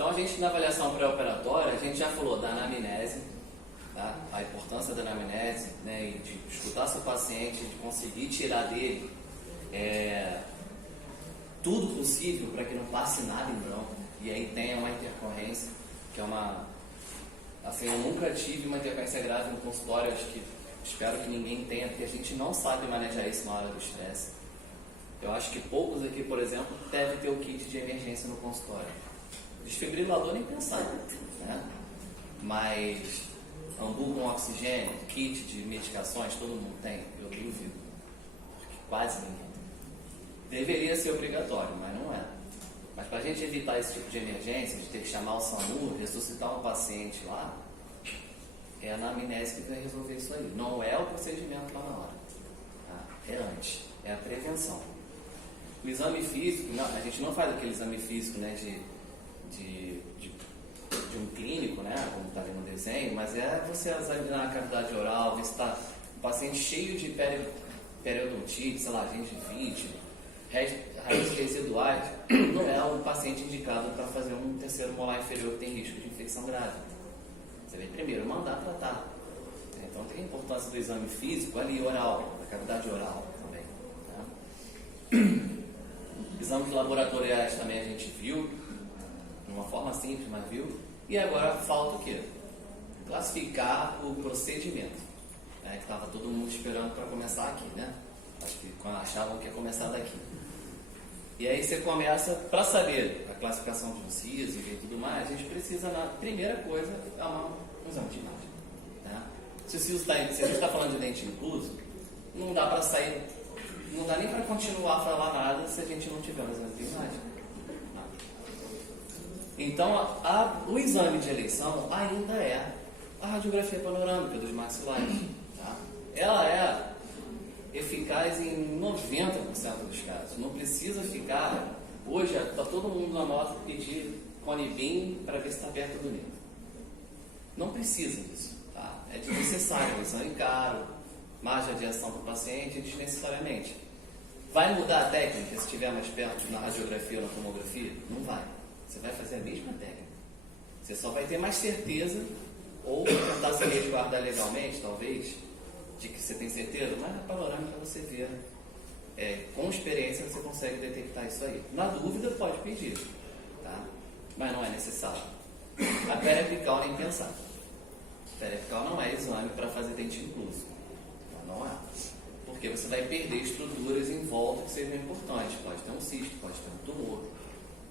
Então a gente na avaliação pré-operatória, a gente já falou da anamnese, tá? A importância da anamnese, né? E de escutar seu paciente, de conseguir tirar dele tudo possível para que não passe nada em branco e aí tenha uma intercorrência, que é uma... Assim, eu nunca tive uma intercorrência grave no consultório, espero que ninguém tenha, porque a gente não sabe manejar isso na hora do estresse. Eu acho que poucos aqui, por exemplo, devem ter o kit de emergência no consultório. Desfibrilador nem pensar, né? Mas ambu com oxigênio, kit de medicações, todo mundo tem, eu duvido. Quase ninguém. Deveria ser obrigatório, mas não é. Mas para a gente evitar esse tipo de emergência, de ter que chamar o SAMU, ressuscitar um paciente lá, é a anamnese que vai resolver isso aí. Não é o procedimento lá na hora. Tá? É antes. É a prevenção. O exame físico, não, a gente não faz aquele exame físico, né, de um clínico, né, como está ali no desenho, mas é você examinar a cavidade oral, ver se está um paciente cheio de periodontite, sei lá, gengivite, raízes residuais, não é um paciente indicado para fazer um terceiro molar inferior que tem risco de infecção grave. Você vai primeiro mandar tratar. Então tem a importância do exame físico ali, oral, da cavidade oral também. Tá? Exames laboratoriais também a gente viu, de uma forma simples, mas viu. E agora falta o quê? Classificar o procedimento. Que estava todo mundo esperando para começar aqui, né? Acho que achavam que ia começar daqui. E aí você começa, para saber a classificação de um CISO e tudo mais, a gente precisa, na primeira coisa, um exame de imagem. Tá? Se a gente está falando de dente incluso, não dá para sair, não dá nem para continuar a falar nada se a gente não tiver um exame de imagem. Tá? Então, o exame de eleição ainda é a radiografia panorâmica dos maxilares. Tá? Ela é eficaz em 90% dos casos. Não precisa ficar... Hoje está todo mundo na moda pedir Conibin para ver se está perto do nível. Não precisa disso. Tá? É desnecessário, é um exame caro, margem de ação para o paciente, desnecessariamente. Vai mudar a técnica se estiver mais perto na radiografia ou na tomografia? Não vai. Você vai fazer a mesma técnica. Você só vai ter mais certeza, ou tentar se resguardar legalmente, talvez, de que você tem certeza, mas na panorâmica você vê, com experiência você consegue detectar isso aí. Na dúvida, pode pedir, tá? Mas não é necessário. A periapical nem pensar. A periapical não é exame para fazer dente incluso. Não é. Porque você vai perder estruturas em volta que sejam importantes. Pode ter um cisto, pode ter um tumor.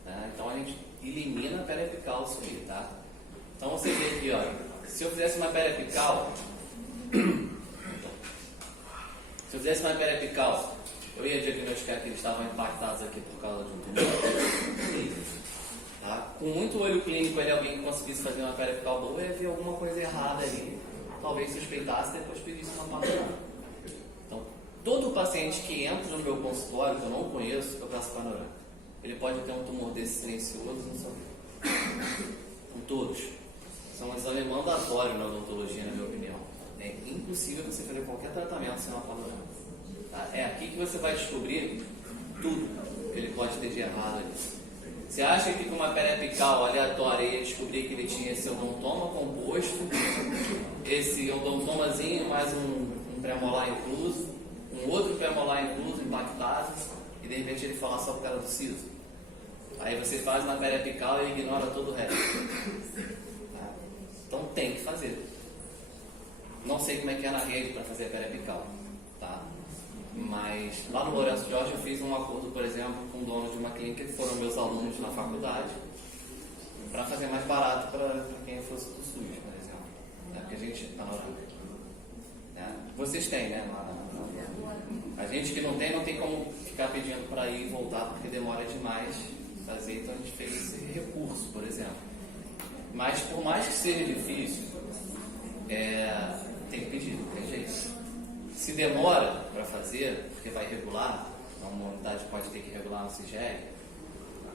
Tá? Então a gente elimina a periapical isso aí, tá? Então você vê aqui, ó, se eu fizesse uma periapical, eu ia diagnosticar que eles estavam impactados aqui por causa de um tumor. Tá? Com muito olho clínico, alguém que conseguisse fazer uma periapical boa, ia ver alguma coisa errada ali. Talvez suspeitasse e depois pedisse uma panorâmica. Então, todo paciente que entra no meu consultório, que eu não conheço, eu faço panorâmica. Ele pode ter um tumor desse silencioso no seu dedo. Com todos. São um exame mandatório na odontologia, na minha opinião. É impossível você fazer qualquer tratamento sem uma panorâmica. Tá? É aqui que você vai descobrir tudo que ele pode ter de errado ali. Você acha que com uma periapical aleatória ia descobrir que ele tinha esse odontoma composto, esse odontomazinho mais um premolar incluso, um outro premolar incluso impactado, e de repente ele fala só por causa do siso? Aí você faz uma periapical e ignora todo o resto. Tá? Então tem que fazer. Não sei como é que é na rede para fazer a periapical, tá? Mas lá no Lourenço Jorge eu fiz um acordo, por exemplo, com o dono de uma clínica que foram meus alunos na faculdade, para fazer mais barato para quem fosse do SUS, por exemplo. Né? Porque a gente está na hora. Né? Vocês têm, né? A gente que não tem como ficar pedindo para ir e voltar, porque demora demais fazer, então a gente fez esse recurso, por exemplo. Mas por mais que seja difícil, tem que pedir, não tem jeito. Se demora para fazer, porque vai regular, uma unidade pode ter que regular no CIGEG,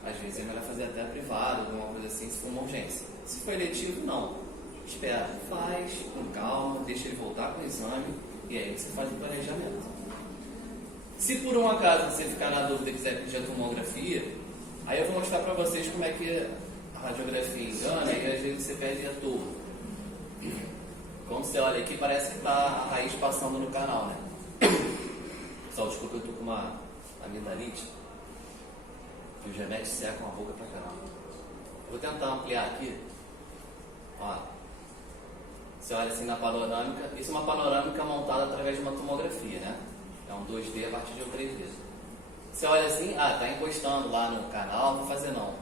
às vezes é melhor fazer até privado, alguma coisa assim, se for uma urgência. Se for eletivo, não. Espera, faz com calma, deixa ele voltar com o exame e aí você faz o planejamento. Se por um acaso você ficar na dúvida e quiser pedir a tomografia, aí eu vou mostrar para vocês como é que a radiografia engana e às vezes você perde a toa. Quando você olha aqui, parece que está a raiz passando no canal, né? Pessoal, desculpa, eu tô com uma amidalite. E os remédios secam a boca pra caramba. Vou tentar ampliar aqui. Ó. Você olha assim na panorâmica. Isso é uma panorâmica montada através de uma tomografia, né? É um 2D a partir de um 3D. Você olha assim, tá encostando lá no canal, não vou fazer não.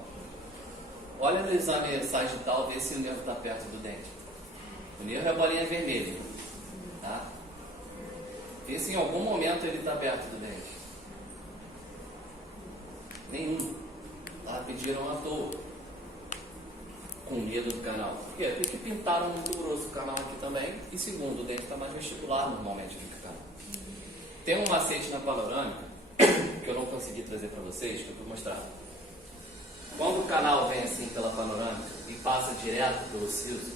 Olha no exame sagital, vê se o nervo está perto do dente. O nervo é a bolinha vermelha, tá? Vê se em algum momento ele está perto do dente. Nenhum. Tá? Pediram à toa. Com medo do canal. Por quê? Porque pintaram muito grosso o canal aqui também. E segundo, o dente está mais vestibular normalmente do que o canal. Tem um macete na panorâmica que eu não consegui trazer para vocês, que eu vou mostrar. Quando o canal vem assim pela panorâmica e passa direto pelo siso,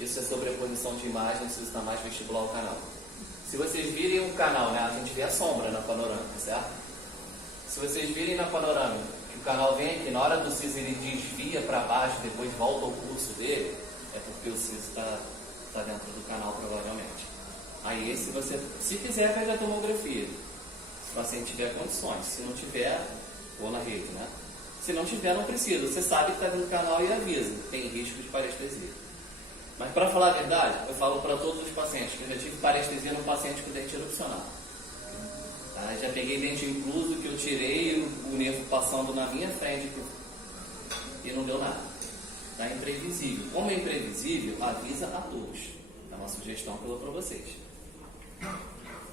isso é sobreposição de imagem, o siso está mais vestibular ao canal. Se vocês virem o canal, né, a gente vê a sombra na panorâmica, certo? Se vocês virem na panorâmica que o canal vem aqui, na hora do siso ele desvia para baixo, depois volta ao curso dele, é porque o siso está dentro do canal provavelmente. Aí se você, se quiser, pega a tomografia. Se o paciente tiver condições, se não tiver, ou na rede, né? Se não tiver, não precisa. Você sabe que está dentro do canal e avisa. Tem risco de parestesia. Mas para falar a verdade, eu falo para todos os pacientes que eu já tive parestesia no paciente com dente erupcionado. Tá? Já peguei dente incluso que eu tirei, o nervo passando na minha frente e não deu nada. Tá? Imprevisível. Como é imprevisível, avisa a todos. É uma sugestão que eu dou para vocês.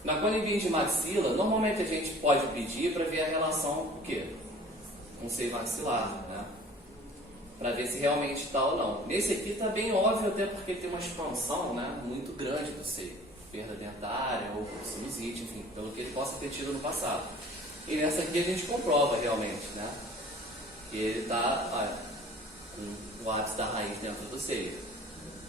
Na colibim de maxila, normalmente a gente pode pedir para ver a relação o quê? Com o seio maxilar, né? Para ver se realmente está ou não. Nesse aqui está bem óbvio, até porque tem uma expansão, né, muito grande do seio. Perda dentária ou sinusite, enfim, pelo que ele possa ter tido no passado. E nessa aqui a gente comprova realmente, né? Que ele está com o ápice da raiz dentro do seio.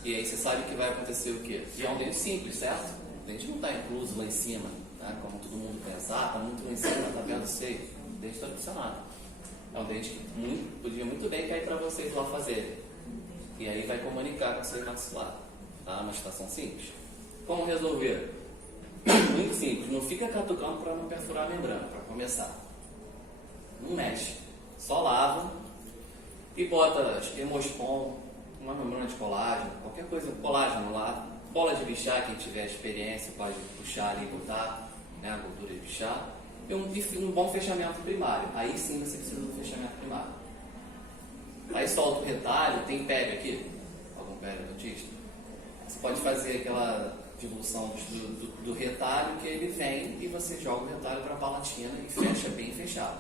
E aí você sabe que vai acontecer o quê? E é um dente simples, certo? O dente não está incluso lá em cima, né? Como todo mundo pensa, está muito lá em cima, está vendo o seio. O dente está opcionado. É um dente que podia muito bem cair para vocês lá fazerem. E aí vai comunicar com o seio maxilar. Tá? Uma situação simples. Como resolver? Muito simples. Não fica catucando para não perfurar a membrana, para começar. Não mexe. Só lava e bota Hemospon, uma membrana de colágeno, qualquer coisa, colágeno lá. Bola de bichar, quem tiver experiência pode puxar ali e botar, né, a gordura de bichar. E um bom fechamento primário. Aí sim você precisa do fechamento primário. Aí solta o retalho, tem pega aqui? Algum pega dentista? Você pode fazer aquela divulgação do retalho que ele vem e você joga o retalho para a palatina e fecha bem fechado.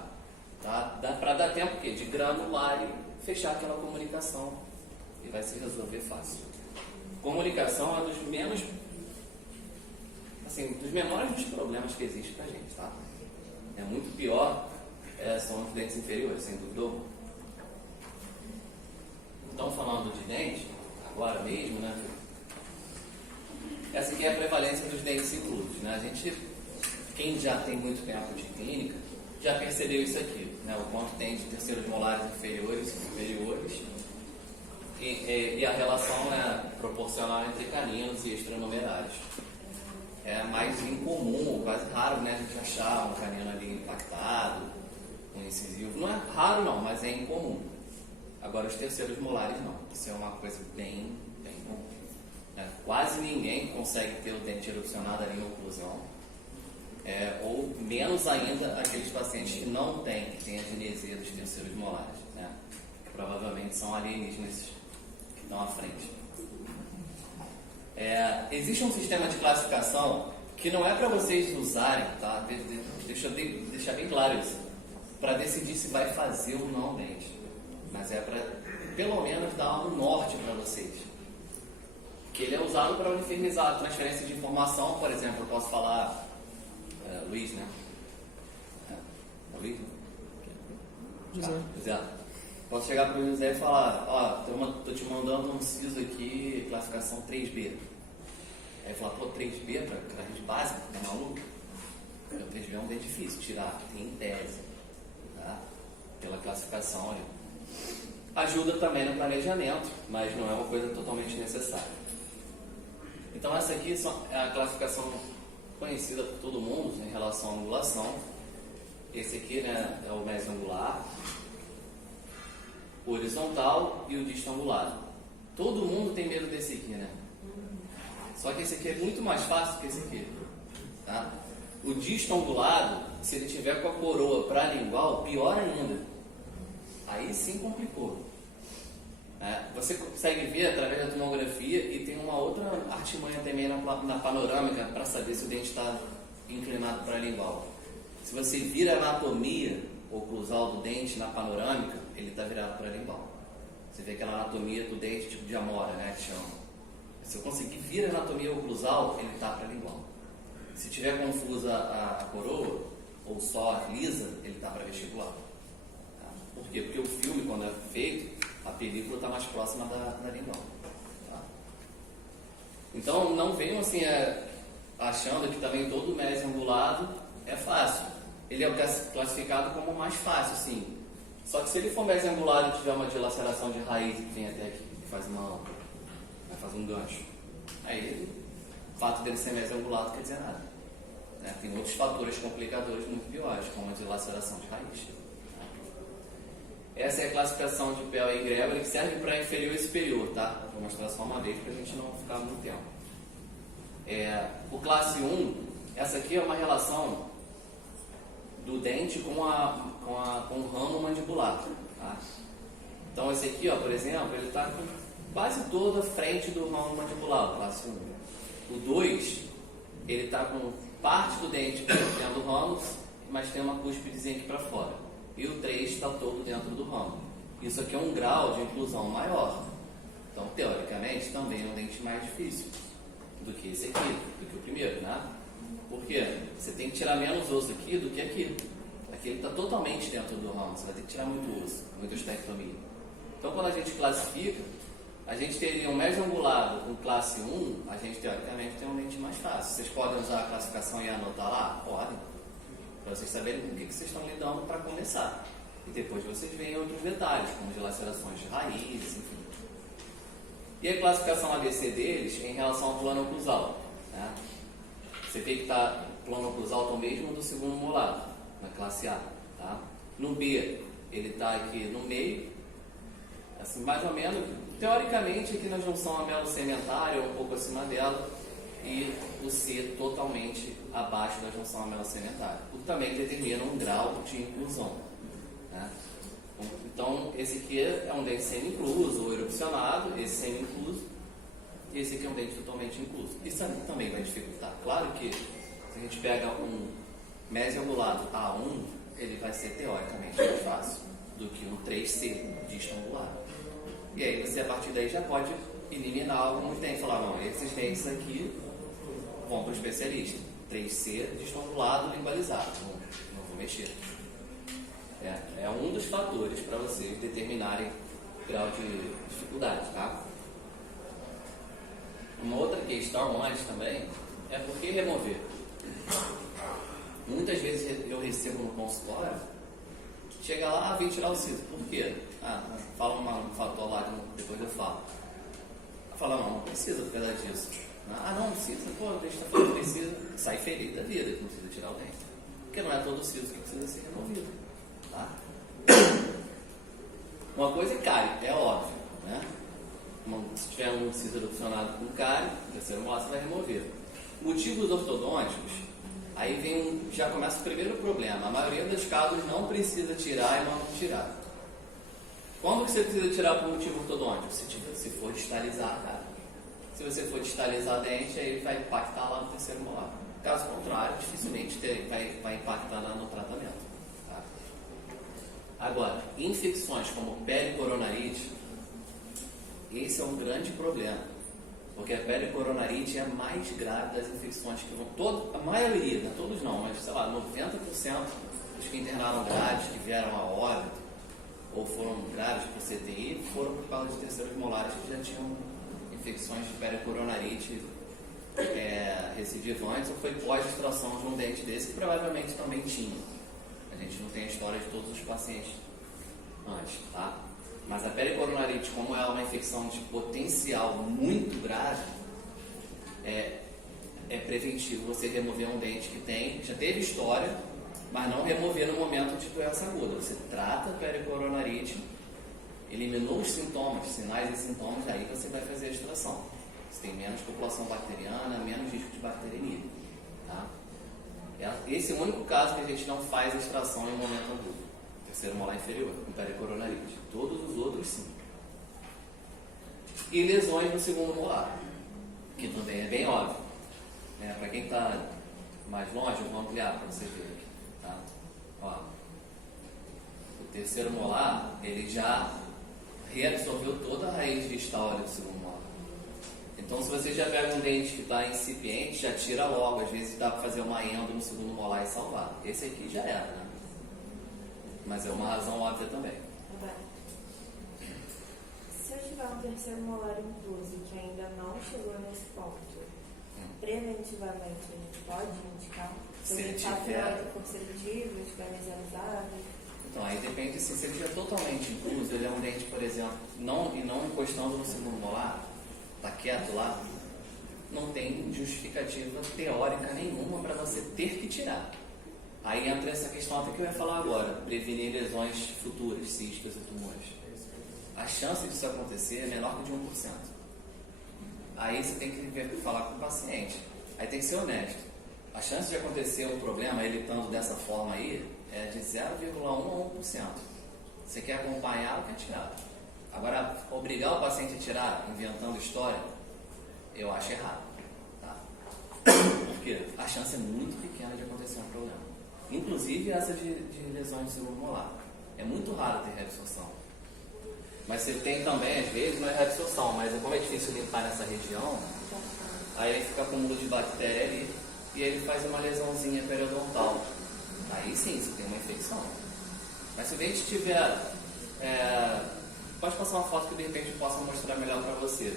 Tá? Para dar tempo quê? De granular e fechar aquela comunicação. E vai se resolver fácil. Comunicação é dos menos, assim, dos menores dos problemas que existe pra gente, tá? É muito pior, são os dentes inferiores, sem dúvida alguma. Então, falando de dente, agora mesmo, né? Essa aqui é a prevalência dos dentes inclusos, né? A gente, quem já tem muito tempo de clínica, já percebeu isso aqui, né? O quanto tem de terceiros molares inferiores e superiores. E a relação, né, proporcional entre caninos e extranumerários. É mais incomum, quase raro, né, a gente achar um canino ali impactado, um incisivo. Não é raro não, mas é incomum. Agora os terceiros molares não. Isso é uma coisa bem comum. Né? Quase ninguém consegue ter o dente erupcionado ali em oclusão. Ou menos ainda aqueles pacientes que não têm, que têm a genesia dos terceiros molares. Né? Que provavelmente são alienígenas que estão à frente. Existe um sistema de classificação que não é para vocês usarem, tá? Deixa eu deixar bem claro isso, para decidir se vai fazer ou não dente, mas é para pelo menos dar um norte para vocês, que ele é usado para uniformizar a transferência de informação. Por exemplo, eu posso falar Luiz, né? Luiz? José. Posso chegar para o José e falar, estou te mandando um siso aqui, classificação 3B. Aí ele fala, 3B para rede básica, tá maluco? O 3B é um bem difícil tirar, tem em tese, tá? Pela classificação ali. Ajuda também no planejamento, mas não é uma coisa totalmente necessária. Então essa aqui é a classificação conhecida por todo mundo em relação à angulação. Esse aqui, né, é o mesoangular, o horizontal e o distangulado. Todo mundo tem medo desse aqui, né? Só que esse aqui é muito mais fácil que esse aqui, tá? O distangulado, se ele tiver com a coroa paralingual, pior ainda. Aí sim complicou. Você consegue ver através da tomografia e tem uma outra artimanha também na panorâmica para saber se o dente está inclinado paralingual. Se você vira a anatomia oclusal do dente na panorâmica, ele está virado paralingual. Você vê aquela anatomia do dente tipo de amora, né, que chama. Se eu conseguir vir a anatomia oclusal, ele está paralingual. Se tiver confusa a coroa, ou só lisa, ele está para vestibular. Tá? Por quê? Porque o filme, quando é feito, a película está mais próxima da lingual. Tá? Então, não venham assim achando que também todo mesoangulado é fácil. Ele é classificado como o mais fácil, sim. Só que se ele for mesoangulado e tiver uma dilaceração de raiz que vem até aqui, que faz um gancho, aí o fato dele ser mesoangulado quer dizer nada. Né? Tem outros fatores complicadores muito piores, como a dilaceração de raiz. Essa é a classificação de Pell e Gregory, que serve para inferior e superior, tá? Vou mostrar só uma vez para a gente não ficar muito tempo. O classe 1, essa aqui é uma relação do dente com o ramo mandibular. Tá? Então esse aqui, ó, por exemplo, ele está com quase toda a frente do ramo mandibular, o classe 1. O 2, ele está com parte do dente dentro do ramo, mas tem uma cúspidezinha aqui para fora. E o 3 está todo dentro do ramo. Isso aqui é um grau de inclusão maior. Então, teoricamente, também é um dente mais difícil do que esse aqui, do que o primeiro, né? Por quê? Você tem que tirar menos osso aqui do que aqui. Aqui ele está totalmente dentro do ramo, você vai ter que tirar muito osso, muita ostectomia. Então, quando a gente classifica, a gente teria um mesoangulado com classe 1, a gente teoricamente tem um dente mais fácil. Vocês podem usar a classificação e anotar lá? Podem. Para vocês saberem com o que vocês estão lidando para começar. E depois vocês veem outros detalhes, como dilacerações de raízes, enfim. E a classificação ABC deles em relação ao plano oclusal. Né? Você vê que está o plano oclusal está o mesmo do segundo molar, na classe A. Tá? No B, ele está aqui no meio, assim, mais ou menos, teoricamente aqui na junção amelo-sementária, um pouco acima dela, e o C totalmente abaixo da junção amelo-sementária, o que também determina um grau de inclusão. Né? Então, esse aqui é um dente semi-incluso ou erupcionado, esse semi-incluso, e esse aqui é um dente totalmente incluso. Isso também vai dificultar. Claro que se a gente pega um mesoangulado A1, ele vai ser teoricamente mais fácil do que um 3C distangulado. E aí você, a partir daí, já pode eliminar alguns dentes. Falar, não, esses dentes aqui vão para o especialista. 3C distangulado, lingualizado. Não vou mexer. É um dos fatores para vocês determinarem o grau de dificuldade, tá? Uma outra questão antes também é por que remover? Muitas vezes eu recebo no consultório, chega lá, vem tirar o siso. Por quê? Fala um fator lá, depois eu falo. Fala, não precisa por causa disso. Não precisa. Pô, o dente está falando que precisa. Sai feliz da vida que não precisa tirar o dente. Porque não é todo o siso que precisa ser removido. Tá? Uma coisa é cárie, é óbvio. Né? Se tiver um siso erupcionado com cárie, o terceiro molar você vai remover. Motivos ortodônticos, aí já começa o primeiro problema. A maioria dos casos não precisa tirar e não tirar. Quando que você precisa tirar por motivo ortodôntico? Se for distalizar a cárie. Se você for distalizar a dente, aí vai impactar lá no terceiro molar. Caso contrário, dificilmente vai impactar no tratamento. Tá? Agora, infecções como pericoronarite, esse é um grande problema, porque a pericoronarite é a mais grave das infecções que vão, a maioria, não todos não, mas sei lá, 90% dos que internaram graves, que vieram a óbito, ou foram graves por CTI, foram por causa de terceiros molares que já tinham infecções de pericoronarite recidivantes, ou foi pós-extração de um dente desse, que provavelmente também tinha. A gente não tem a história de todos os pacientes antes, tá? Mas a pericoronarite, como é uma infecção de potencial muito grave, é preventivo você remover um dente que já teve história, mas não remover no momento de doença aguda. Você trata a pericoronarite, eliminou os sintomas, sinais e sintomas, aí você vai fazer a extração. Você tem menos população bacteriana, menos risco de bacteriemia. Tá? Esse é o único caso que a gente não faz a extração em momento agudo. Terceiro molar inferior, com pericoronarite. Todos os outros sim. E lesões no segundo molar, que também é bem óbvio. Para quem está mais longe, eu vou ampliar para você ver aqui. Tá? Ó, o terceiro molar, ele já reabsorveu toda a raiz distal do segundo molar. Então, se você já pega um dente que está incipiente, já tira logo. Às vezes dá para fazer uma endo no segundo molar e salvar. Esse aqui já era, né? Mas é uma razão óbvia também. Se eu tiver um terceiro molar incluso que ainda não chegou nesse ponto, preventivamente a gente pode indicar? Se ele tiver conservativos, canalizáveis? Então, aí depende se ele estiver totalmente incluso, ele é um dente, por exemplo, não encostando no segundo molar, está quieto lá, não tem justificativa teórica nenhuma para você ter que tirar. Aí entra essa questão até que eu ia falar agora, prevenir lesões futuras, cistas e tumores. A chance disso acontecer é menor que de 1%. Aí você tem que falar com o paciente. Aí tem que ser honesto. A chance de acontecer um problema, ele estando dessa forma aí, é de 0,1 a 1%. Você quer acompanhar ou quer tirar? Agora, obrigar o paciente a tirar, inventando história, eu acho errado. Tá? Porque a chance é muito pequena de acontecer um problema. Inclusive essa de lesões de segundo molar. É muito raro ter reabsorção. Mas você tem também, às vezes, não é reabsorção, mas como é difícil limpar nessa região, aí ele fica acúmulo de bactéria ali e ele faz uma lesãozinha periodontal. Aí sim, você tem uma infecção. Mas se o dente tiver... pode passar uma foto que de repente eu possa mostrar melhor para você.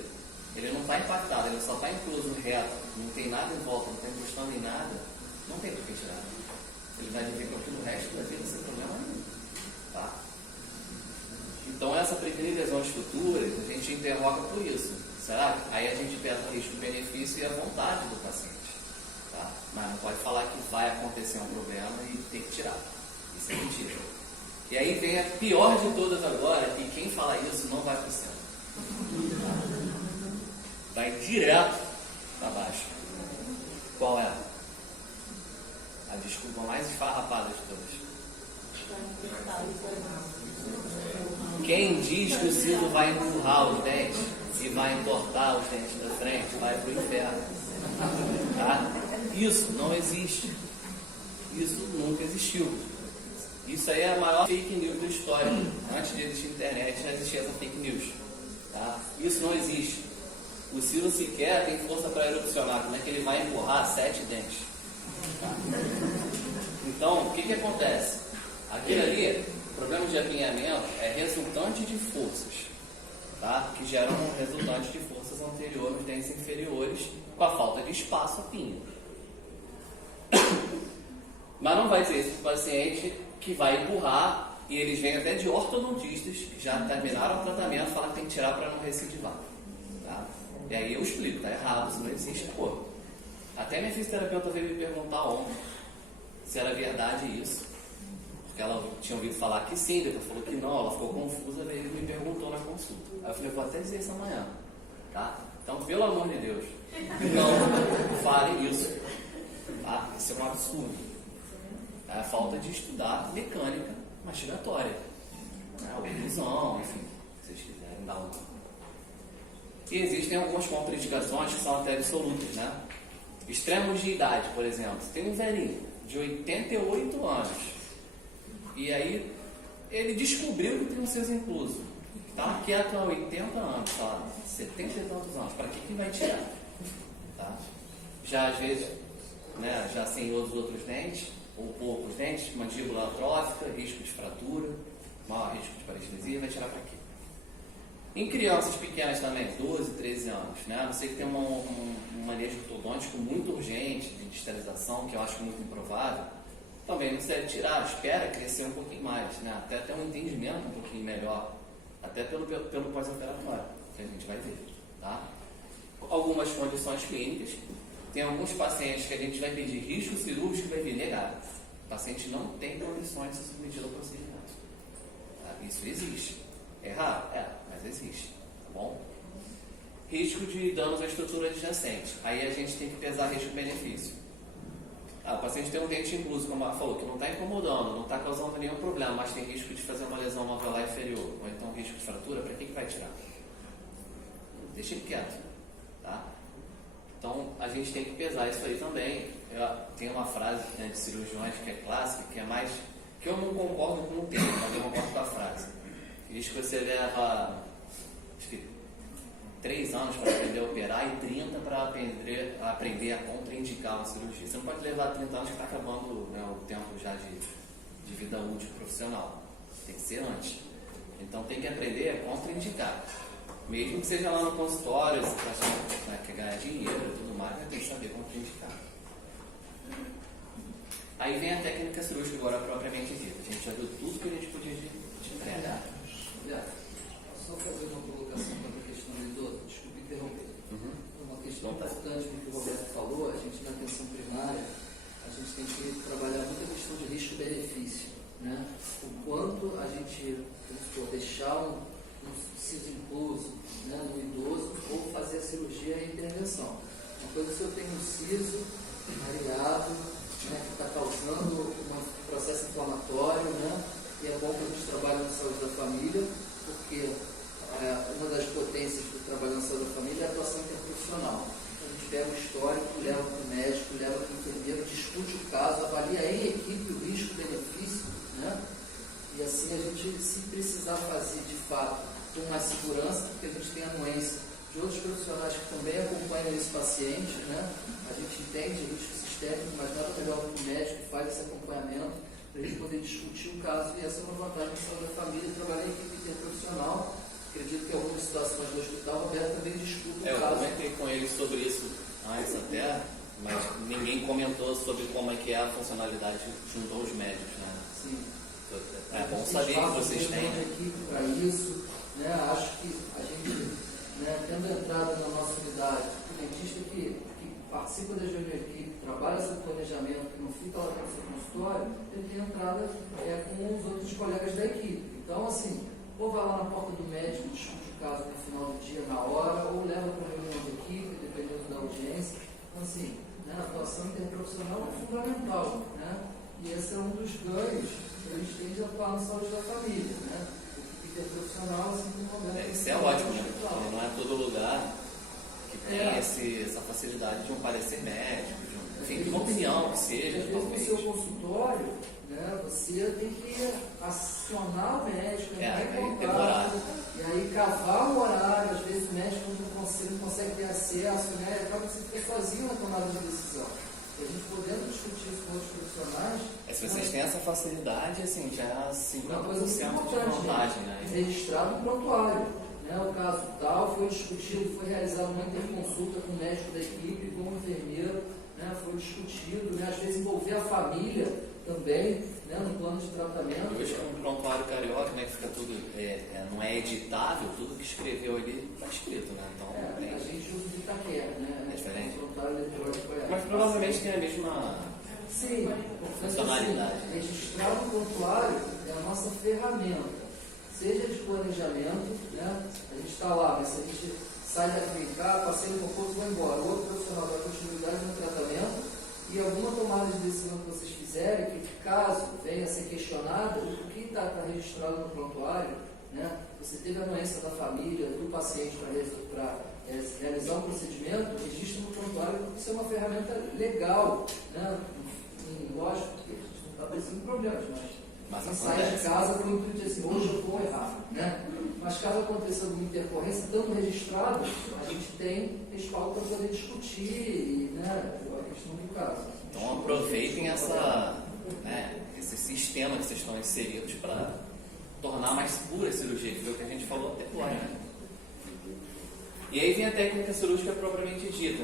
Ele não está impactado, ele só está incluso reto, não tem nada em volta, não está encostando em nada, não tem por que tirar. Ele vai viver com aquilo o resto da vida sem problema nenhum. Tá? Então, essa prevenir lesões futuras, a gente interroga por isso. Será? Aí a gente pesa o risco-benefício e a vontade do paciente. Tá? Mas não pode falar que vai acontecer um problema e ter que tirar. Isso é mentira. E aí vem a pior de todas agora, que quem fala isso não vai para o céu. Vai direto para baixo. Qual é? A desculpa mais esfarrapada de todas. Quem diz que o siso vai empurrar os dentes e vai entortar os dentes da frente, vai para o inferno. Tá? Isso não existe. Isso nunca existiu. Isso aí é a maior fake news da história. Antes de existir internet, já existia essa fake news. Tá? Isso não existe. O siso sequer tem força para erupcionar. Como é que ele vai empurrar 7 dentes? Tá? Então, o que acontece? Aquilo ali, o problema de apinhamento é resultante de forças, tá? Que geram resultante de forças anteriores, dentes inferiores, com a falta de espaço apinho. Mas não vai ser esse paciente que vai empurrar, e eles vêm até de ortodontistas que já terminaram o tratamento, falam que tem que tirar para não recidivar. Tá? E aí eu explico, tá errado, isso não existe, pô. Até minha fisioterapeuta veio me perguntar ontem se era verdade isso. Porque ela tinha ouvido falar que sim, depois falou que não, ela ficou confusa, veio e me perguntou na consulta. Aí eu falei, vou até dizer isso amanhã. Tá? Então, pelo amor de Deus, não fale isso. Tá? Isso é um absurdo. É a falta de estudar mecânica mastigatória. Oclusão, enfim, se vocês quiserem dar um. E existem algumas contraindicações que são até absolutas, né? Extremos de idade, por exemplo. Tem um velhinho de 88 anos. E aí, ele descobriu que tem um siso incluso. Tá quieto há 80 anos, tá? 70 e tantos anos. Para que vai tirar? Tá? Já às vezes, né, já sem os outros dentes, ou poucos dentes, mandíbula atrófica, risco de fratura, maior risco de parestesia, vai tirar para quê? Em crianças pequenas também, 12, 13 anos, né? A não ser que tenha um manejo ortodôntico muito urgente, de esterilização, que eu acho muito improvável, também não se deve tirar, espera crescer um pouquinho mais, né? Até ter um entendimento um pouquinho melhor até pelo pós-operatório, que a gente vai ver, tá? Algumas condições clínicas, tem alguns pacientes que a gente vai pedir risco cirúrgico e vai vir negado. O paciente não tem condições de ser submetido ao procedimento. Tá? Isso existe. É raro? É, mas existe, tá bom? Risco de danos à estrutura adjacente. Aí a gente tem que pesar risco-benefício. O paciente tem um dente incluso, como ela falou, que não está incomodando, não está causando nenhum problema, mas tem risco de fazer uma lesão alveolar inferior, ou então risco de fratura, para que vai tirar? Deixa ele quieto, tá? Então, a gente tem que pesar isso aí também. Tem uma frase, né, de cirurgiões que é clássica, que é mais... que eu não concordo com o termo, mas eu concordo com a frase. Diz que você leva, acho que 3 anos para aprender a operar e 30 para aprender a contraindicar uma cirurgia. Você não pode levar 30 anos que está acabando, né, o tempo já de vida útil profissional. Tem que ser antes. Então tem que aprender a contraindicar. Mesmo que seja lá no consultório, você quer ganhar dinheiro e tudo mais, tem que saber contraindicar. Aí vem a técnica cirúrgica agora propriamente dita. A gente já viu tudo que a gente podia te entregar. Só fazer uma colocação quanto à questão do idoso, desculpe interromper. Uma questão importante do que o Roberto falou, a gente na atenção primária, a gente tem que trabalhar muito a questão de risco-benefício, né? O quanto a gente, vamos supor, deixar um siso incluso, né, no idoso ou fazer a cirurgia e a intervenção. Uma coisa é se eu tenho um siso areado, né, que está causando um processo inflamatório, né, e é bom que a gente trabalhe na saúde da família, porque uma das potências do trabalho na saúde da família é a atuação interprofissional. A gente pega o histórico, leva para o médico, leva para o enfermeiro, discute o caso, avalia em equipe o risco-benefício, né? E assim a gente, se precisar fazer de fato com mais segurança, porque a gente tem a anuência de outros profissionais que também acompanham esse paciente, né? A gente entende o risco sistêmico, mas nada melhor que o médico que faz esse acompanhamento para a gente poder discutir o caso, e essa é uma vantagem da saúde da família, trabalhar em equipe interprofissional. Acredito que em algumas situações do hospital, o Roberto também discute o caso. Eu comentei com ele sobre isso antes até, mas ninguém comentou sobre como é que é a funcionalidade junto aos médicos, né? Sim. É bom saber que vocês têm equipe para isso, né? Acho que a gente, né, tendo entrado na nossa unidade, o dentista que participa da reunião de equipe, trabalha seu planejamento, que não fica lá no seu consultório, ele tem entrada com os outros colegas da equipe. Então, assim, ou vai lá na porta do médico, discute o caso no final do dia, na hora, ou leva para a reunião de equipe, dependendo da audiência. Então, assim, né, a atuação interprofissional é fundamental, né? E esse é um dos ganhos que a gente tem de atuar na saúde da família, né? Equipe interprofissional, assim como o Roberto. Isso é ótimo, né? Não é todo lugar que tem essa facilidade de um parecer médico, de uma opinião que seja. Às vezes, no seu consultório, né, você tem que acionar o médico, e aí cavar o horário. Às vezes o médico não consegue ter acesso, né, acaba você fica sozinho na tomada de decisão. E a gente podendo discutir isso com outros profissionais. Se vocês têm essa facilidade, assim, já 50% uma coisa muito importante, de vantagem, né? Registrado no prontuário. Né, o caso tal foi discutido, foi realizada uma interconsulta com o médico da equipe, com o enfermeiro, né, foi discutido, né, às vezes envolver a família também, né, no plano de tratamento. Hoje com o prontuário carioca, né, que fica tudo, não é editável, tudo que escreveu ali está escrito, né? Então, a gente usa de Itaquera, né? É diferente. O prontuário eletrônico mas provavelmente tem a mesma funcionalidade. Assim, registrar no prontuário é a nossa ferramenta, seja de planejamento, né? A gente está lá, mas se a gente sai da clínica, passei um pouco, vou embora. O outro profissional dá continuidade no tratamento e alguma tomada de decisão que vocês fizerem, que caso venha a ser questionada, o que está registrado no prontuário, né? Você teve a anuência da família, do paciente para realizar um procedimento, registra no prontuário, porque isso é uma ferramenta legal, né? Lógico que a gente não está pensando em problemas, mas quem sai de casa com o intuito de assim, hoje eu vou errar, né? Mas caso aconteça alguma intercorrência, estando registrado, a gente tem respaldo para poder discutir, né, a questão do caso. Então aproveitem esse sistema que vocês estão inseridos para tornar mais segura a cirurgia, que foi o que a gente falou até agora, né? E aí vem a técnica cirúrgica propriamente dita.